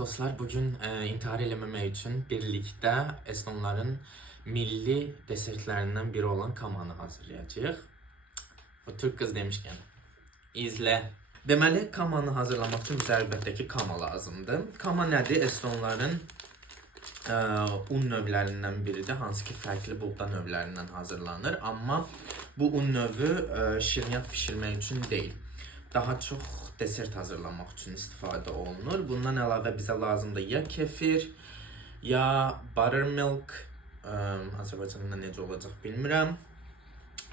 dostlar, bugün intihar eləməmək üçün birlikdə Estonların milli desertlərindən biri olan kamanı hazırlayacağıq. O Türk qız demişkən, izlə. Deməli, kamanı hazırlamaq üçün bizə əlbəttə ki, kama lazımdır. Kama nədir? Estonların un növlərindən biridir, hansı ki, fərqli buğda növlərindən hazırlanır. Amma bu un növü şirniyyat bişirmək üçün deyil. Daha çox desert hazırlamaq üçün istifadə olunur. Bundan əlavə bizə lazımdır ya kefir, ya buttermilk, Azərbaycanda necə olacaq bilmirəm.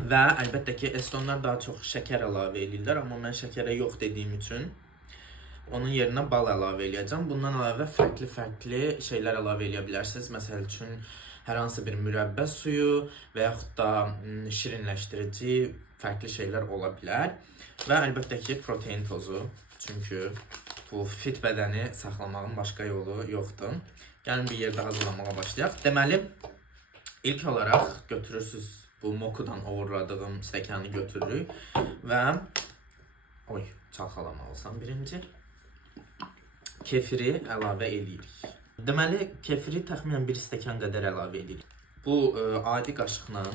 Və əlbəttə ki, estonlar daha çox şəkər əlavə edirlər, amma mən şəkərə yox dediyim üçün onun yerinə bal əlavə eləyəcəm. Bundan əlavə fərqli şeylər əlavə eləyə bilərsiniz. Məsəl üçün, hər hansı bir mürəbbə suyu və yaxud da şirinləşdirici fərqli şeylər ola bilər. Və əlbəttə ki, protein tozu. Çünki bu fit bədəni saxlamağın başqa yolu yoxdur. Gəlin bir yerdə hazırlamağa başlayaq. Deməli, ilk olaraq götürürsünüz bu mokudan oğurladığım stəkanı götürürük və çalxalamalısan birinci. Kefiri əlavə edirik. Deməli, kefiri təxminən 1 stəkan qədər əlavə edirik. Bu adi qaşıqla,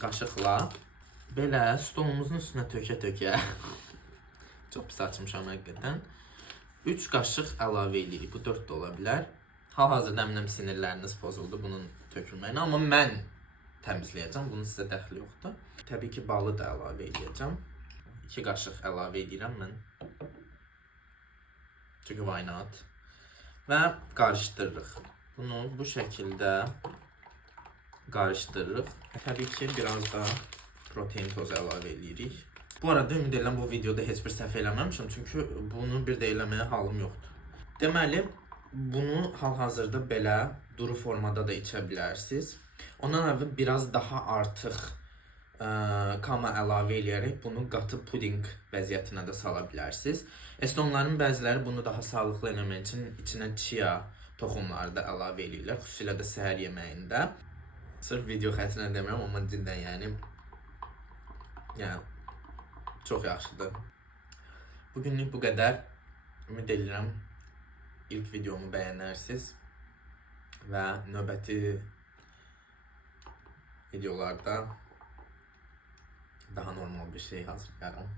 qaşıqla belə stolumuzun üstünə tökə-tökə çox pis açmışam həqiqətən. 3 qaşıq əlavə edirik. Bu 4 də ola bilər. Hal-hazırda əminəm sinirləriniz pozuldu bunun tökülməyinə, amma mən təmizləyəcəm. Bunun sizə dəxli yoxdur. Təbii ki, balı da əlavə edəcəm. 2 qaşıq əlavə edirəm mən. Çünki why not? Və qarışdırırıq. Bunu bu şəkildə qarışdırırıq. Təbii ki, biraz da protein tozu əlavə edirik. Bu arada ümid edirəm bu videoda heç bir səhv eləməmişəm, çünki bunu bir də eləməyə halım yoxdur. Deməli, bunu hal-hazırda belə duru formada da içə bilərsiniz. Ondan əvvəl biraz daha artıq kama əlavə eləyərək bunu qatı puding vəziyyətinə də sala bilərsiniz. Estonların bəziləri bunu daha sağlıqlı eləmək üçün içinə chia toxumları da əlavə eləyirlər, xüsusilə də səhər yeməyində. Sırf video xətrinə demirəm, amma ciddən yəni çox yaxşıdır. Bugünlük bu qədər. Ümid edirəm ilk videomu bəyənərsiniz və növbəti videolarda daha normal bir şey hazırlayarım.